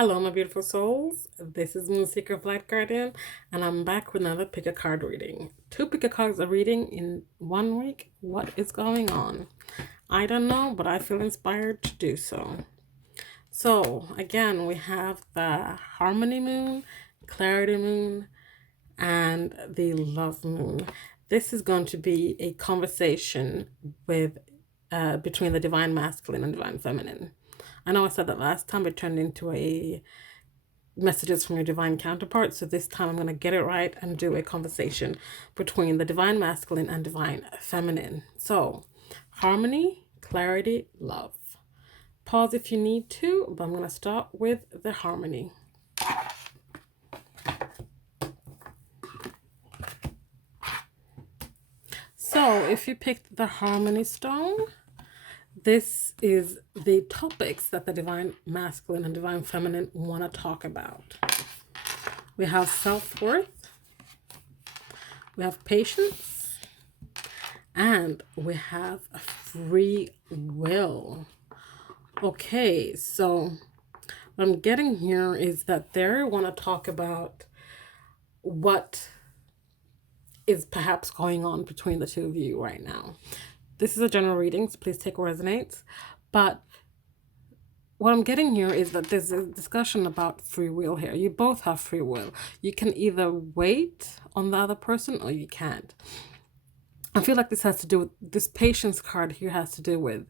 Hello, my beautiful souls. This is Moonseeker of Light Guardian, and I'm back with another pick a card reading. Two pick a cards a reading in 1 week. What is going on? I don't know, but I feel inspired to do so. So, again, we have the Harmony Moon, Clarity Moon, and the Love Moon. This is going to be a conversation with between the Divine Masculine and Divine Feminine. I know I said that last time, it turned into a messages from your divine counterpart. So this time I'm going to get it right and do a conversation between the divine masculine and divine feminine. So harmony, clarity, love. Pause if you need to, but I'm going to start with the harmony. So if you picked the harmony stone, this is the topics that the divine masculine and divine feminine want to talk about. We have self-worth, we have patience, and we have free will. Okay, so what I'm getting here is that they want to talk about what is perhaps going on between the two of you right now. This is a general reading, so please take what resonates. But what I'm getting here is that there's a discussion about free will here. You both have free will. You can either wait on the other person or you can't. I feel like this has to do with, this patience card here has to do with,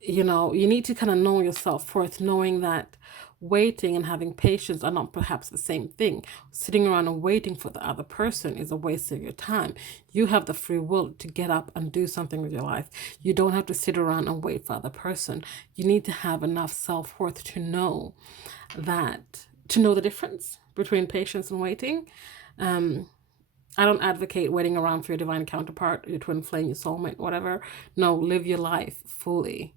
you need to kind of know your self-worth, knowing that waiting and having patience are not perhaps the same thing. Sitting around and waiting for the other person is a waste of your time. You have the free will to get up and do something with your life. You don't have to sit around and wait for the other person. You need to have enough self-worth to know the difference between patience and waiting. I don't advocate waiting around for your divine counterpart, your twin flame, your soulmate, whatever. No, live your life fully.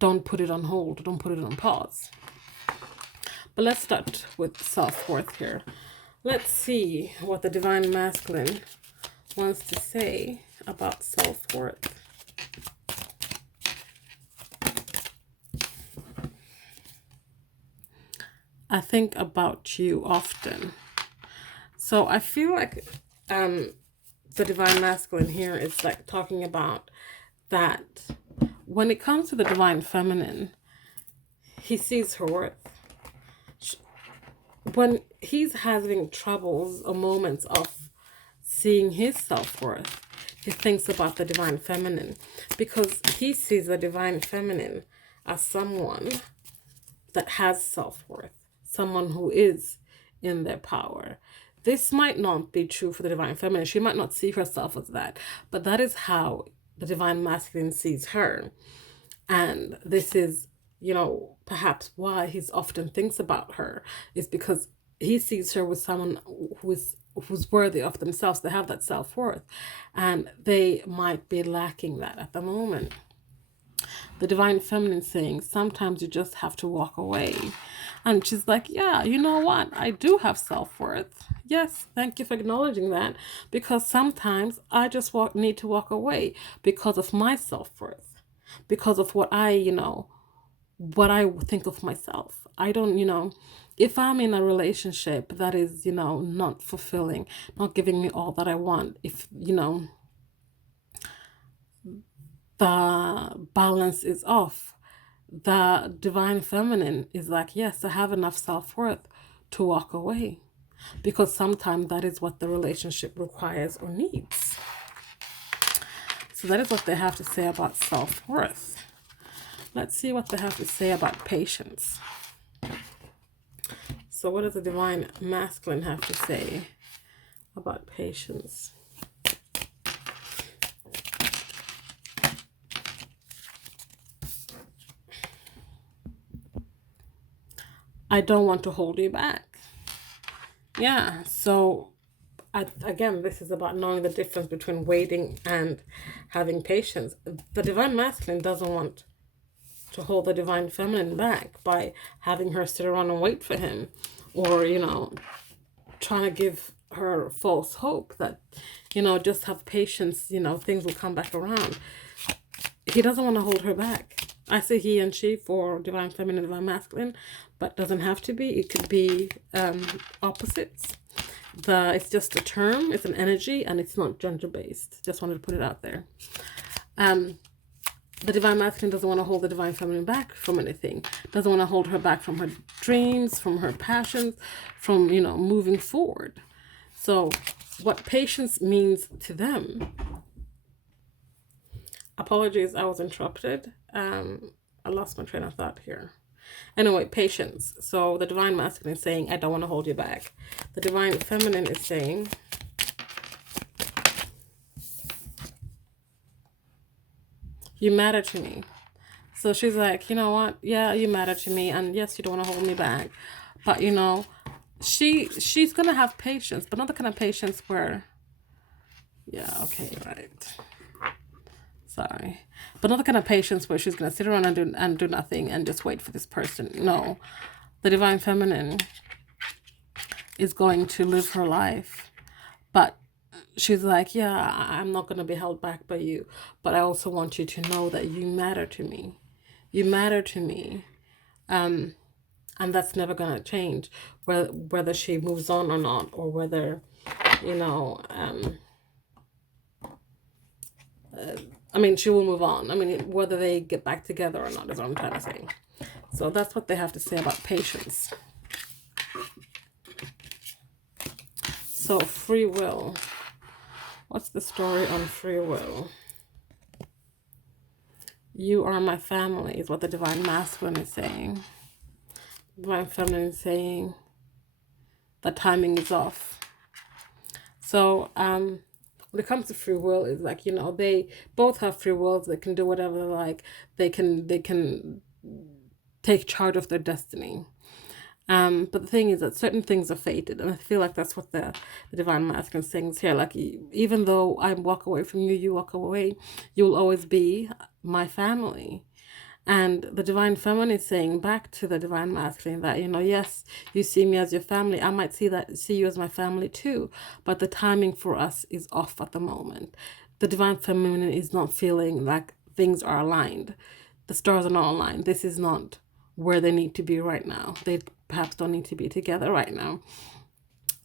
Don't put it on hold. Don't put it on pause. But let's start with self-worth here. Let's see what the divine masculine wants to say about self-worth. I think about you often. So I feel like the divine masculine here is like talking about that when it comes to the divine feminine, he sees her worth. When he's having troubles or moments of seeing his self-worth, he thinks about the divine feminine because he sees the divine feminine as someone that has self-worth, someone who is in their power. This might not be true for the divine feminine. She might not see herself as that, but that is how the divine masculine sees her. And this is, perhaps why he often thinks about her, is because he sees her with someone who's worthy of themselves. They have that self-worth, and they might be lacking that at the moment. The divine feminine saying sometimes you just have to walk away. And she's like, yeah, you know what? I do have self-worth. Yes, thank you for acknowledging that. Because sometimes I just need to walk away because of my self-worth. Because of what I think of myself. I don't, if I'm in a relationship that is, not fulfilling, not giving me all that I want, if, the balance is off, the divine feminine is like, yes, I have enough self-worth to walk away, because sometimes that is what the relationship requires or needs. So that is what they have to say about self-worth. Let's see what they have to say about patience. So what does the divine masculine have to say about patience? I don't want to hold you back. Yeah, so again, this is about knowing the difference between waiting and having patience. The divine masculine doesn't want to hold the divine feminine back by having her sit around and wait for him, or, trying to give her false hope that, just have patience, things will come back around. He doesn't want to hold her back. I say he and she for divine feminine, divine masculine, but doesn't have to be. It could be opposites. It's just a term, it's an energy, and it's not gender based. Just wanted to put it out there. The divine masculine doesn't want to hold the divine feminine back from anything. Doesn't want to hold her back from her dreams, from her passions, from, moving forward. So what patience means to them. Apologies, I was interrupted. I lost my train of thought here. Anyway, patience. So the divine masculine is saying, I don't want to hold you back. The divine feminine is saying, you matter to me. So she's like, you know what? Yeah, you matter to me. And yes, you don't want to hold me back. But, she's going to have patience, but not the kind of patience where, yeah, okay, right. Sorry. But not the kind of patience where she's going to sit around and do nothing and just wait for this person. No. The divine feminine is going to live her life. But she's like, yeah, I'm not going to be held back by you. But I also want you to know that you matter to me. You matter to me. And that's never going to change. Whether she moves on or not. Or whether, she will move on. Whether they get back together or not is what I'm trying to say. So that's what they have to say about patience. So free will. What's the story on free will? You are my family is what the divine masculine is saying. Divine feminine is saying the timing is off. So when it comes to free will, it's like, they both have free wills. They can do whatever they like. They can take charge of their destiny. But the thing is that certain things are fated, and I feel like that's what the divine masculine is saying here. Like, even though I walk away from you, you walk away, you'll always be my family. And the divine feminine is saying back to the divine masculine that, yes, you see me as your family. I might see you as my family too, but the timing for us is off at the moment. The divine feminine is not feeling like things are aligned. The stars are not aligned. This is not where they need to be right now. They perhaps don't need to be together right now.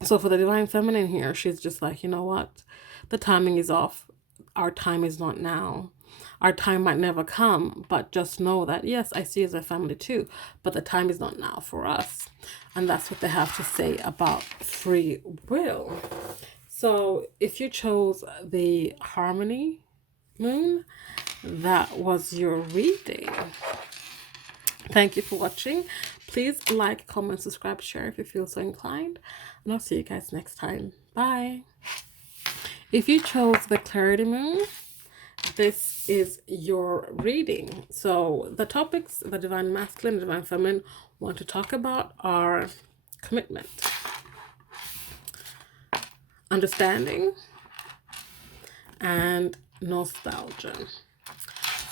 So for the divine feminine here, she's just like, you know what? The timing is off. Our time is not now. Our time might never come, but just know that, yes, I see you as a family too, but the time is not now for us. And that's what they have to say about free will. So if you chose the harmony moon, that was your reading. Thank you for watching. Please like, comment, subscribe, share if you feel so inclined. And I'll see you guys next time. Bye. If you chose the clarity moon, this is your reading. So the topics the divine masculine and divine feminine want to talk about are commitment, understanding, and nostalgia.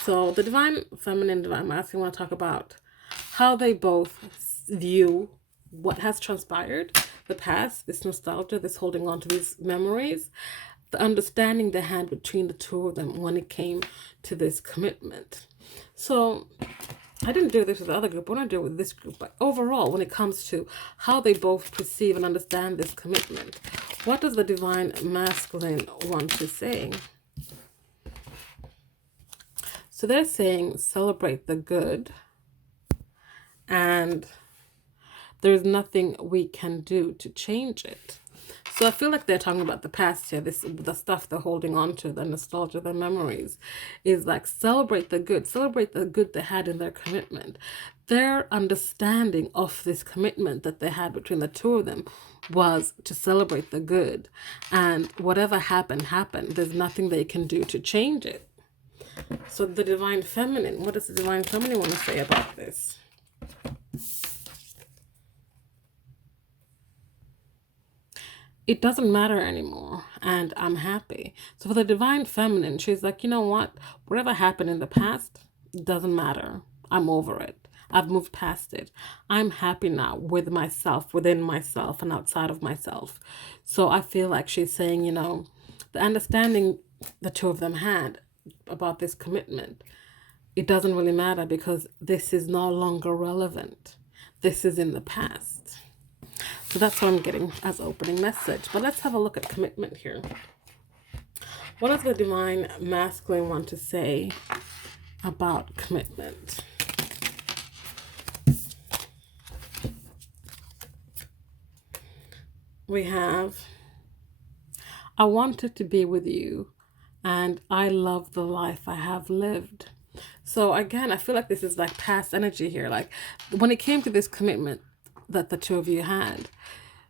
So the divine feminine, divine masculine want to talk about how they both view what has transpired, the past, this nostalgia, this holding on to these memories, the understanding they had between the two of them when it came to this commitment. So I didn't do this with the other group. I want to do it with this group. But overall, when it comes to how they both perceive and understand this commitment, what does the divine masculine want to say? So they're saying celebrate the good, and there's nothing we can do to change it. So I feel like they're talking about the past here, the stuff they're holding on to, the nostalgia, the memories, is like celebrate the good they had in their commitment. Their understanding of this commitment that they had between the two of them was to celebrate the good. And whatever happened. There's nothing they can do to change it. So the divine feminine, what does the divine feminine want to say about this? It doesn't matter anymore, and I'm happy. So for the divine feminine, she's like, you know what? Whatever happened in the past doesn't matter. I'm over it. I've moved past it. I'm happy now with myself, within myself, and outside of myself. So I feel like she's saying, the understanding the two of them had about this commitment it doesn't really matter because this is no longer relevant. This is in the past. So that's what I'm getting as opening message. But let's have a look at commitment here. What does the divine masculine want to say about commitment? We have, I wanted to be with you and I love the life I have lived. So again, I feel like this is like past energy here. Like when it came to this commitment that the two of you had,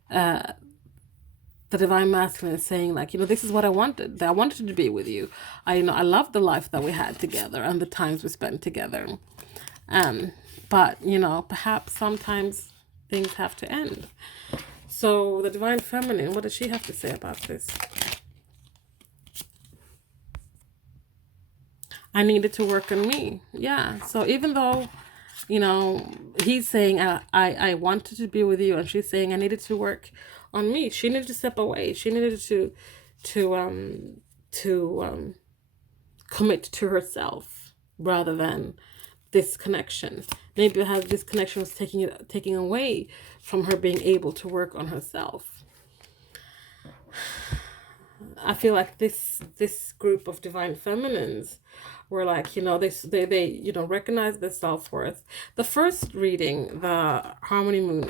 the divine masculine is saying like, this is what I wanted. I wanted to be with you. I love the life that we had together and the times we spent together. But perhaps sometimes things have to end. So the divine feminine, what does she have to say about this? I needed to work on me. Yeah. So even though, he's saying I wanted to be with you, and she's saying I needed to work on me. She needed to step away. She needed to commit to herself rather than this connection. Maybe how this connection was taking away from her being able to work on herself. I feel like this group of divine feminines were like, they recognize their self-worth. The first reading, the Harmony Moon,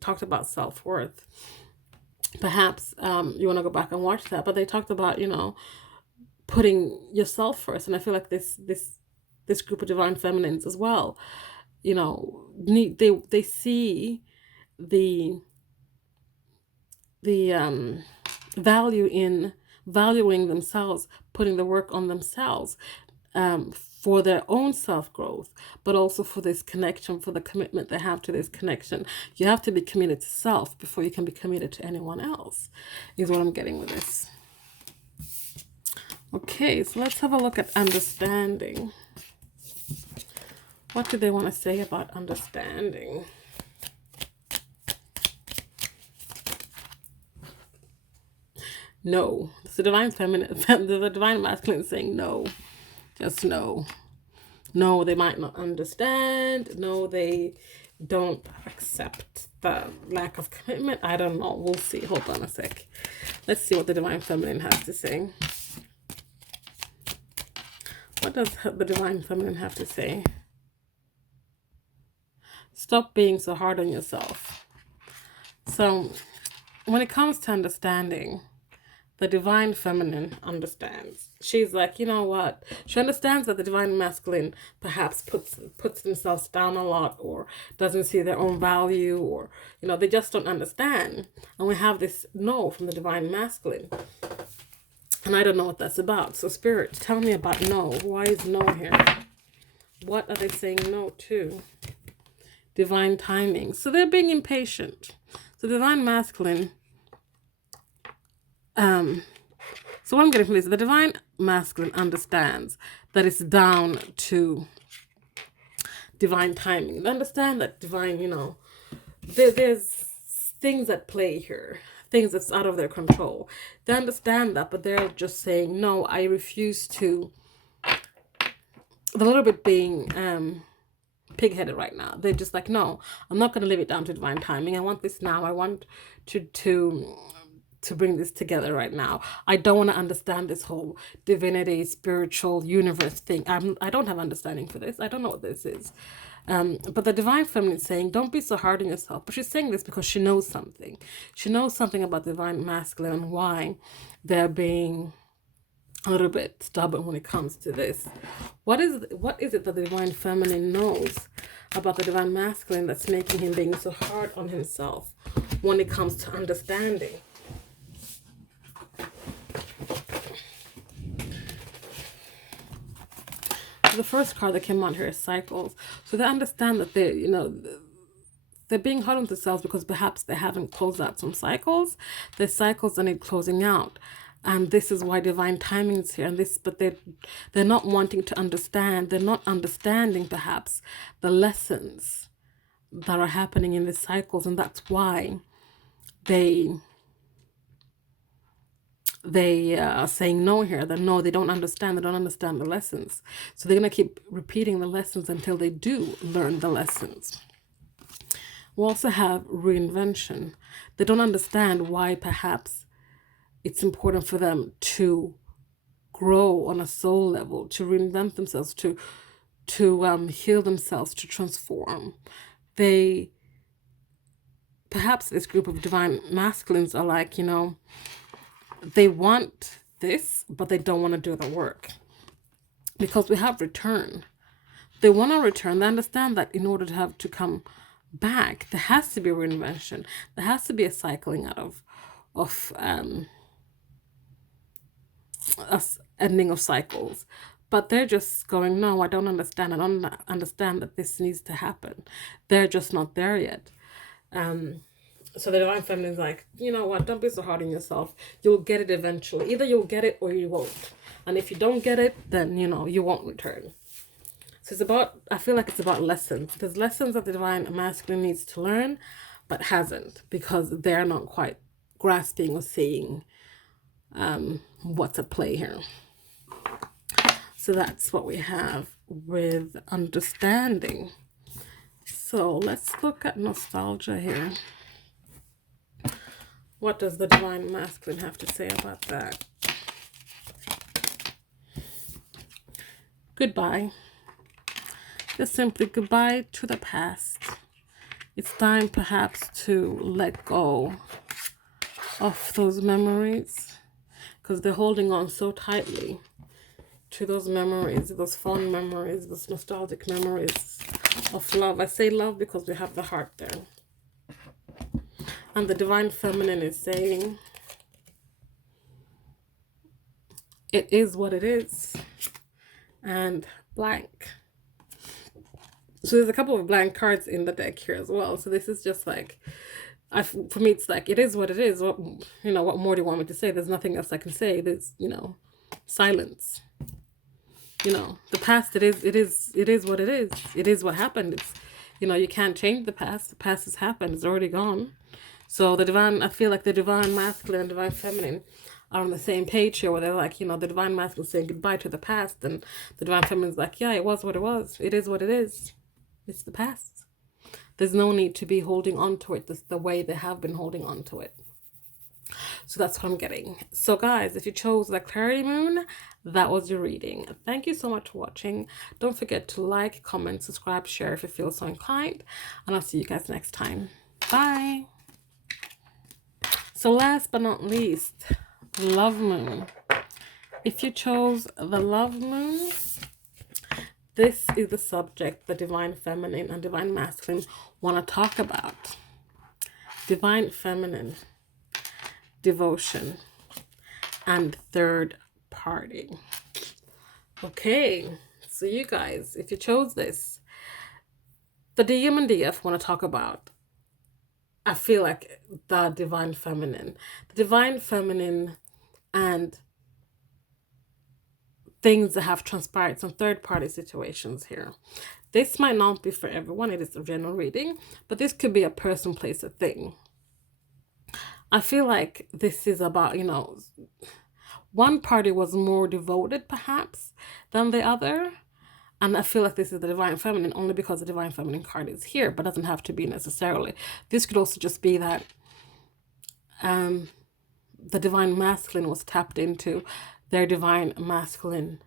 talked about self-worth. Perhaps you want to go back and watch that, but they talked about, putting yourself first. And I feel like this group of divine feminines as well, they see the value in valuing themselves, putting the work on themselves, for their own self-growth, but also for this connection, for the commitment they have to this connection. You have to be committed to self before you can be committed to anyone else, is what I'm getting with this. Okay, so let's have a look at understanding. What do they want to say about understanding? No. It's the divine feminine, the divine masculine saying no. Just no. No, they might not understand. No, they don't accept the lack of commitment. I don't know. We'll see. Hold on a sec. Let's see what the divine feminine has to say. What does the divine feminine have to say? Stop being so hard on yourself. So when it comes to understanding, the divine feminine understands. She's like, you know what? She understands that the divine masculine perhaps puts themselves down a lot, or doesn't see their own value, or, they just don't understand. And we have this no from the divine masculine. And I don't know what that's about. So Spirit, tell me about no. Why is no here? What are they saying no to? Divine timing. So they're being impatient. So divine masculine, so what I'm getting from this, the divine masculine understands that it's down to divine timing. They understand that divine, there's things at play here, things that's out of their control. They understand that, but they're just saying, no, I refuse to. They're a little bit being pig-headed right now. They're just like, no, I'm not going to leave it down to divine timing. I want this now. I want to bring this together right now. I don't want to understand this whole divinity, spiritual universe thing. I don't have understanding for this. I don't know what this is. But the divine feminine is saying, don't be so hard on yourself. But she's saying this because she knows something. She knows something about the divine masculine and why they're being a little bit stubborn when it comes to this. What is it that the divine feminine knows about the divine masculine that's making him being so hard on himself when it comes to understanding? The first card that came out here is cycles. So they understand that they're being hard on themselves because perhaps they haven't closed out some cycles. There's cycles that need closing out. And this is why divine timing is here. But they're not wanting to understand. They're not understanding perhaps the lessons that are happening in these cycles. And that's why they are saying no here, that no, they don't understand the lessons. So they're going to keep repeating the lessons until they do learn the lessons. We also have reinvention. They don't understand why perhaps it's important for them to grow on a soul level, to reinvent themselves, to heal themselves, to transform. They, perhaps this group of divine masculines are like, they want this, but they don't want to do the work. Because we have return. They want to return. They understand that in order to have to come back, there has to be reinvention. There has to be a cycling out of us ending of cycles. But they're just going, no, I don't understand. I don't understand that this needs to happen. They're just not there yet. So the divine feminine is like, you know what, don't be so hard on yourself. You'll get it eventually. Either you'll get it or you won't. And if you don't get it, then, you won't return. So it's about, I feel like it's about lessons. There's lessons that the divine masculine needs to learn, but hasn't, because they're not quite grasping or seeing what's at play here. So that's what we have with understanding. So let's look at nostalgia here. What does the divine masculine have to say about that? Goodbye. Just simply goodbye to the past. It's time perhaps to let go of those memories, because they're holding on so tightly to those memories, those fond memories, those nostalgic memories of love. I say love because we have the heart there. And the divine feminine is saying, it is what it is. And blank. So there's a couple of blank cards in the deck here as well. So this is just like, for me, it's like, it is what it is. What more do you want me to say? There's nothing else I can say. There's, silence. The past, it is what it is. It is what happened. It's, you can't change the past. The past has happened. It's already gone. So I feel like the divine masculine and divine feminine are on the same page here, where they're like, the divine masculine saying goodbye to the past, and the divine feminine is like, yeah, it was what it was. It is what it is. It's the past. There's no need to be holding on to it the way they have been holding on to it. So that's what I'm getting. So guys, if you chose the Clarity Moon, that was your reading. Thank you so much for watching. Don't forget to like, comment, subscribe, share if you feel so inclined. And I'll see you guys next time. Bye. So last but not least, Love Moon. If you chose the Love Moon, this is the subject the divine feminine and divine masculine want to talk about. Divine feminine, devotion, and third party. Okay, so you guys, if you chose this, the DM and DF want to talk about, I feel like, the divine feminine. The divine feminine and things that have transpired, some third-party situations here. This might not be for everyone. It is a general reading, but this could be a person, place, a thing. I feel like this is about, one party was more devoted perhaps than the other. And I feel like this is the divine feminine only because the divine feminine card is here, but doesn't have to be necessarily. This could also just be that the divine masculine was tapped into their divine masculine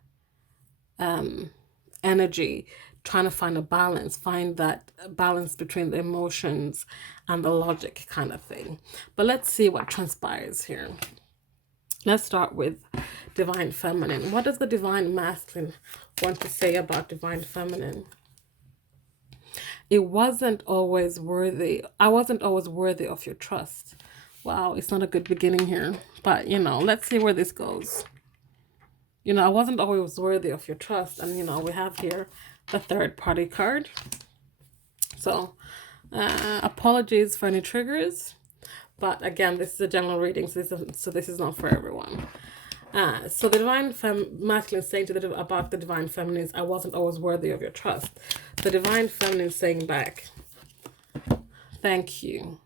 energy, trying to find a balance, find that balance between the emotions and the logic kind of thing. But let's see what transpires here. Let's start with divine feminine. What does the divine masculine want to say about divine feminine? I wasn't always worthy of your trust. Wow, it's not a good beginning here. But, let's see where this goes. I wasn't always worthy of your trust. And, we have here the third party card. So, apologies for any triggers. But again, this is a general reading, so this is not for everyone. So the divine masculine saying about the divine feminine is, I wasn't always worthy of your trust. The divine feminine saying back, thank you.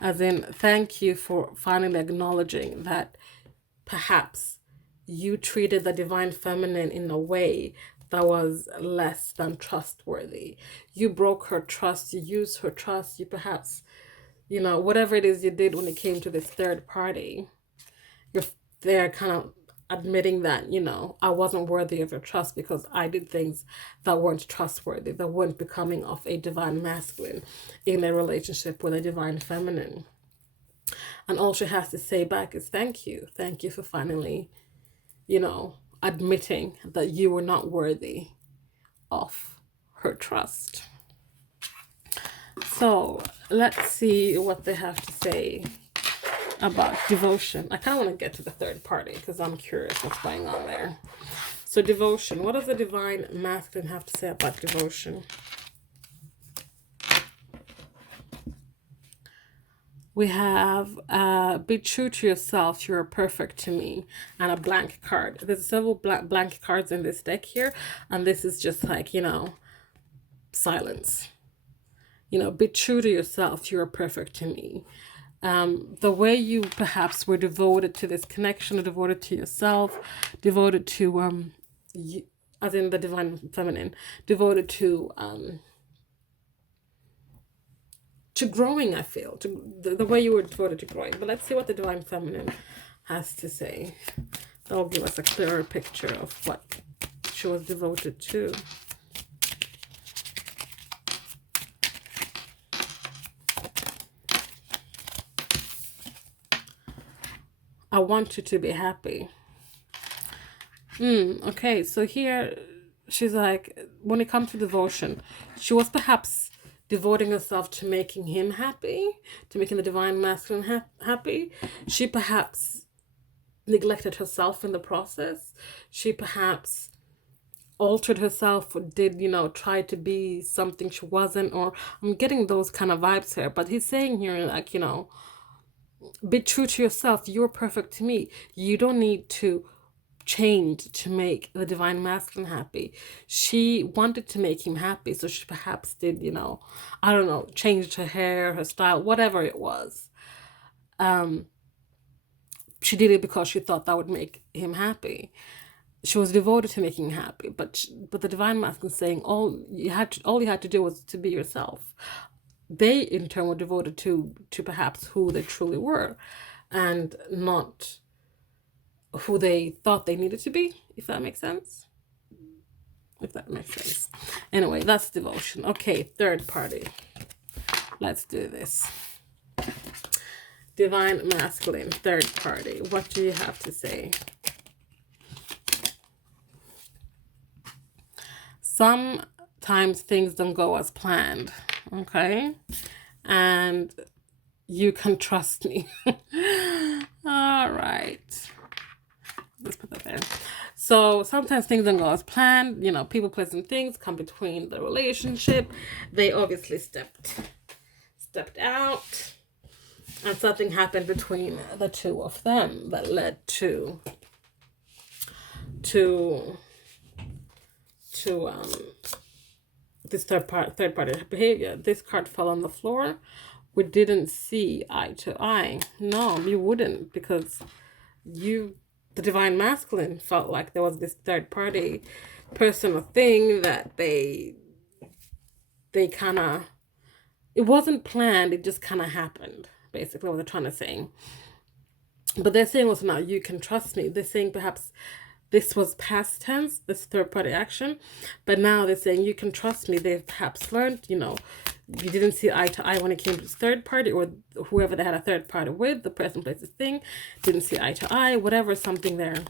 As in, thank you for finally acknowledging that perhaps you treated the divine feminine in a way that was less than trustworthy. You broke her trust, you used her trust, you perhaps, whatever it is you did when it came to this third party, you're there kind of admitting that, I wasn't worthy of your trust because I did things that weren't trustworthy, that weren't becoming of a divine masculine in a relationship with a divine feminine. And all she has to say back is thank you. Thank you for finally, admitting that you were not worthy of her trust. So let's see what they have to say about devotion. I kind of want to get to the third party because I'm curious what's going on there. So devotion. What does the divine masculine have to say about devotion? We have be true to yourself, you're perfect to me, and a blank card. There's several blank cards in this deck here, and this is just like, silence. Be true to yourself, you're perfect to me. The way you perhaps were devoted to this connection, or devoted to yourself, devoted to, you, as in the divine feminine, devoted to growing, I feel, to the way you were devoted to growing. But let's see what the divine feminine has to say. That'll give us a clearer picture of what she was devoted to. I want you to be happy. Okay, so here she's like, when it comes to devotion, she was perhaps devoting herself to making him happy, to making the divine masculine happy. She perhaps neglected herself in the process. She perhaps altered herself, or did, try to be something she wasn't, or I'm getting those kind of vibes here. But he's saying here, like, be true to yourself. You're perfect to me. You don't need to change to make the divine masculine happy. She wanted to make him happy, so she perhaps did, I don't know, changed her hair, her style, whatever it was. She did it because she thought that would make him happy. She was devoted to making him happy, but the divine masculine saying all you had to do was to be yourself. They in turn were devoted to perhaps who they truly were, and not who they thought they needed to be, if that makes sense. Anyway, that's devotion. Okay, third party. Let's do this. Divine masculine, third party. What do you have to say? Sometimes things don't go as planned, okay? And you can trust me. All right. Let's put that there. So sometimes things don't go as planned. People, place, and things come between the relationship. They obviously stepped out, and something happened between the two of them that led to this third party behavior. This card fell on the floor. We didn't see eye to eye. No, you wouldn't, because the divine masculine felt like there was this third party person or thing that they kind of, it wasn't planned, it just kind of happened, basically what they're trying to say. But they're saying also now, you can trust me. They're saying perhaps this was past tense, this third party action, but now they're saying you can trust me. They've perhaps learned, you didn't see eye to eye when it came to this third party, or whoever they had a third party with, the person, place, thing, didn't see eye to eye, whatever, something there.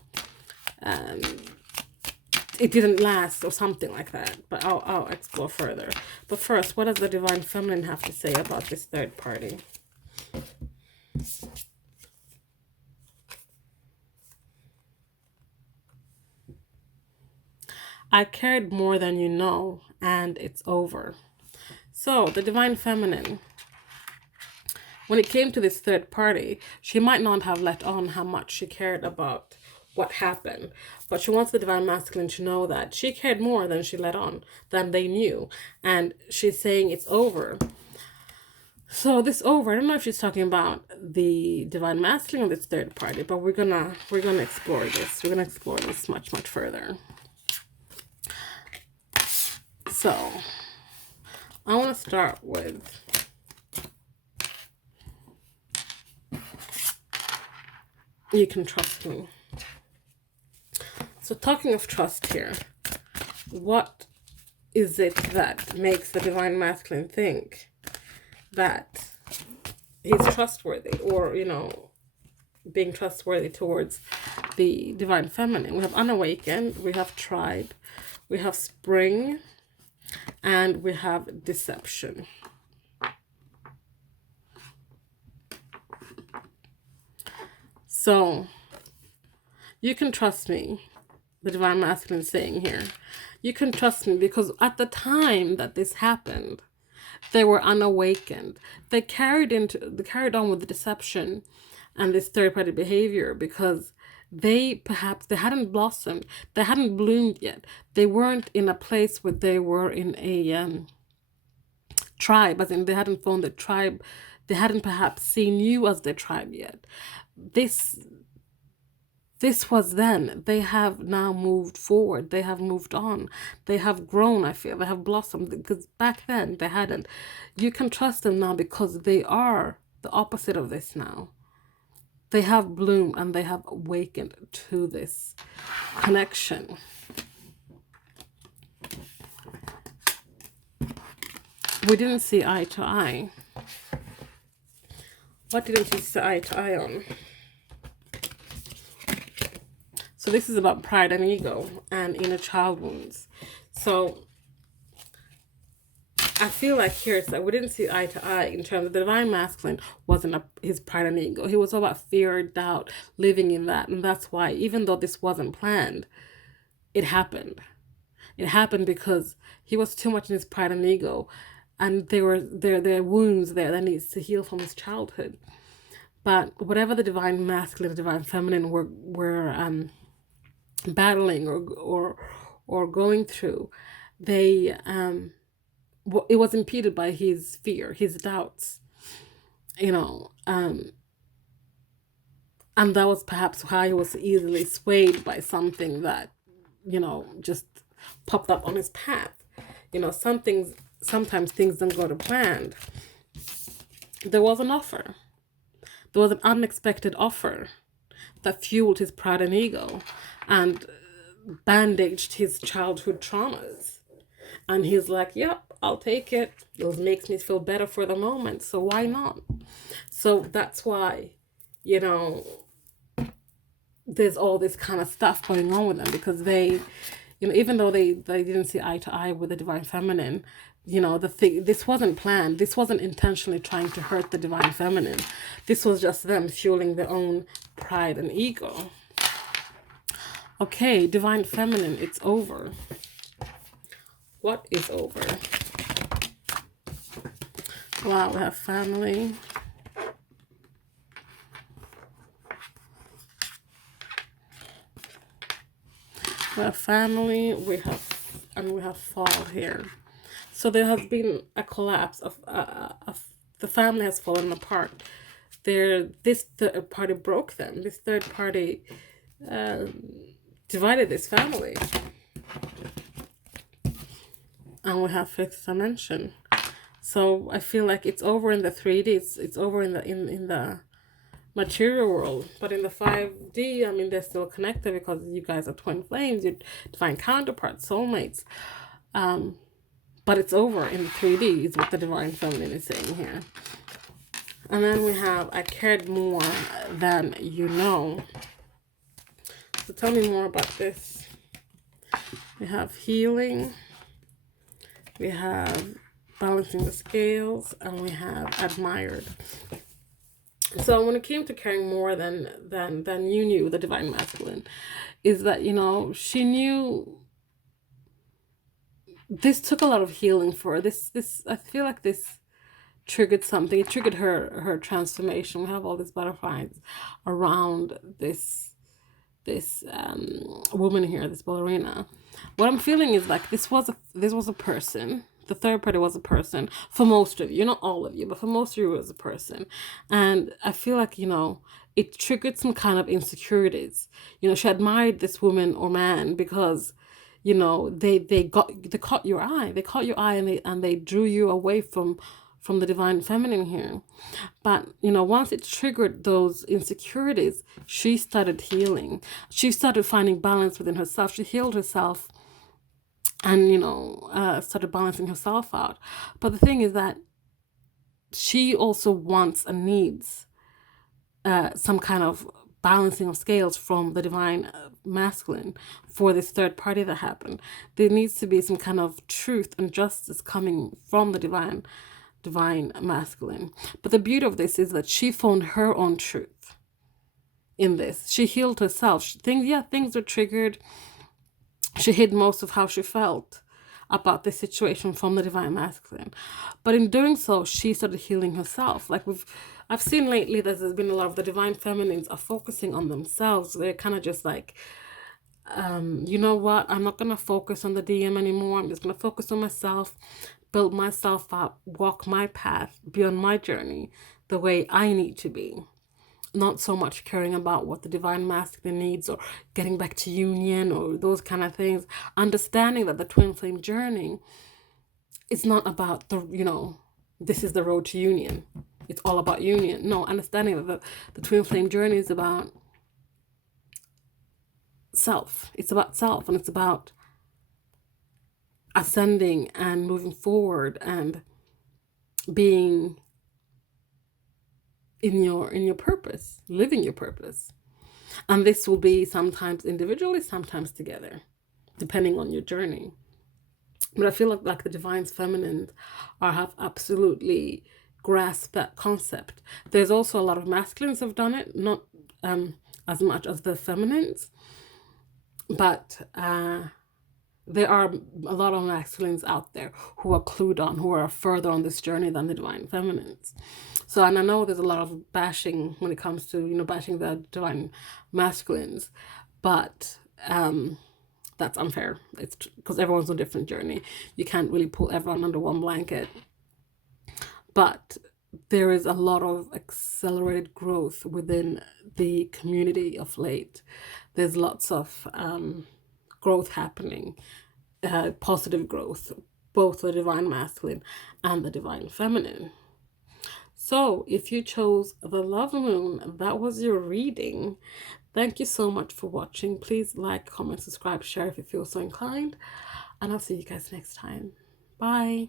It didn't last, or something like that, but I'll explore further. But first, what does the divine feminine have to say about this third party? I cared more than you know, and it's over. So the divine feminine, when it came to this third party, she might not have let on how much she cared about what happened, but she wants the divine masculine to know that she cared more than she let on, than they knew, and she's saying it's over. So this over, I don't know if she's talking about the divine masculine or this third party, but we're gonna explore this. We're gonna explore this much further. So I want to start with you can trust me. So talking of trust here, what is it that makes the divine masculine think that he's trustworthy, or, you know, being trustworthy towards the divine feminine? We have unawakened, we have tribe, we have spring, and we have deception. So you can trust me, the divine masculine is saying here. You can trust me because at the time that this happened, they were unawakened. They carried on with the deception and this third party behavior because they hadn't blossomed, they hadn't bloomed yet. They weren't in a place where they were in a tribe, as in they hadn't found the tribe. They hadn't perhaps seen you as their tribe yet. This was then. They have now moved forward. They have moved on. They have grown, I feel. They have blossomed because back then they hadn't. You can trust them now because they are the opposite of this now. They have bloomed and they have awakened to this connection. We didn't see eye to eye. What didn't you see eye to eye on? So this is about pride and ego and inner child wounds. So I feel like here it's that we didn't see eye to eye in terms of the divine masculine wasn't his pride and ego. He was all about fear, doubt, living in that. And that's why, even though this wasn't planned, it happened. It happened because he was too much in his pride and ego. And there are wounds there that needs to heal from his childhood. But whatever the divine masculine, the divine feminine were battling or going through, they it was impeded by his fear, his doubts, you know, and that was perhaps why he was easily swayed by something that, you know, just popped up on his path. You know, sometimes things don't go to plan. There was an offer. There was an unexpected offer that fueled his pride and ego and bandaged his childhood traumas. And he's like, yep, I'll take it. It makes me feel better for the moment. So why not? So that's why, you know, there's all this kind of stuff going on with them, because they, you know, even though they didn't see eye to eye with the divine feminine, you know, this wasn't planned. This wasn't intentionally trying to hurt the divine feminine. This was just them fueling their own pride and ego. Okay, divine feminine, it's over. What is over? Wow, we have family. We have family, we have fall here. So there has been a collapse of the family has fallen apart. This third party broke them. This third party divided this family. And we have fifth dimension. So I feel like it's over in the 3D. It's over in the material world, but in the 5D, I mean, they're still connected because you guys are twin flames, you're divine counterparts, soulmates. But it's over in the 3D is what the divine feminine is saying here. And then we have, I cared more than you know. So tell me more about this. We have healing, we have balancing the scales, and we have admired. So when it came to caring more than you knew, the divine masculine, is that, you know, she knew this took a lot of healing for her. This I feel like this triggered something. It triggered her transformation. We have all these butterflies around this woman here, this ballerina. What I'm feeling is like this was a person. the third party was a person for most of you, not all of you, but for most of you it was a person. And I feel like, it triggered some kind of insecurities. She admired this woman or man because, they caught your eye. They caught your eye, and they drew you away from the divine feminine here. But, once it triggered those insecurities, she started healing. She started finding balance within herself. She healed herself and, started balancing herself out. But the thing is that she also wants and needs some kind of balancing of scales from the divine masculine for this third party that happened. There needs to be some kind of truth and justice coming from the divine masculine. But the beauty of this is that she found her own truth in this. She healed herself. Things were triggered. She hid most of how she felt about the situation from the divine masculine. But in doing so, she started healing herself. Like I've seen lately that there's been a lot of the divine feminines are focusing on themselves. They're kind of just like, you know what? I'm not going to focus on the DM anymore. I'm just going to focus on myself, build myself up, walk my path, be on my journey the way I need to be. Not so much caring about what the divine masculine needs or getting back to union or those kind of things. Understanding that the twin flame journey is not about this is the road to union. It's all about union. No, understanding that the twin flame journey is about self. It's about self, and it's about ascending and moving forward and being in your purpose, living your purpose. And this will be sometimes individually, sometimes together, depending on your journey. But I feel like the divine feminine have absolutely grasped that concept. There's also a lot of masculines have done it, not as much as the feminines, but there are a lot of masculines out there who are clued on, who are further on this journey than the divine feminines. So, and I know there's a lot of bashing when it comes to, bashing the divine masculines, but that's unfair. It's because everyone's on a different journey. You can't really pull everyone under one blanket. But there is a lot of accelerated growth within the community of late. There's lots of growth happening, positive growth, both the divine masculine and the divine feminine. So if you chose the love moon, that was your reading. Thank you so much for watching. Please like, comment, subscribe, share if you feel so inclined. And I'll see you guys next time. Bye.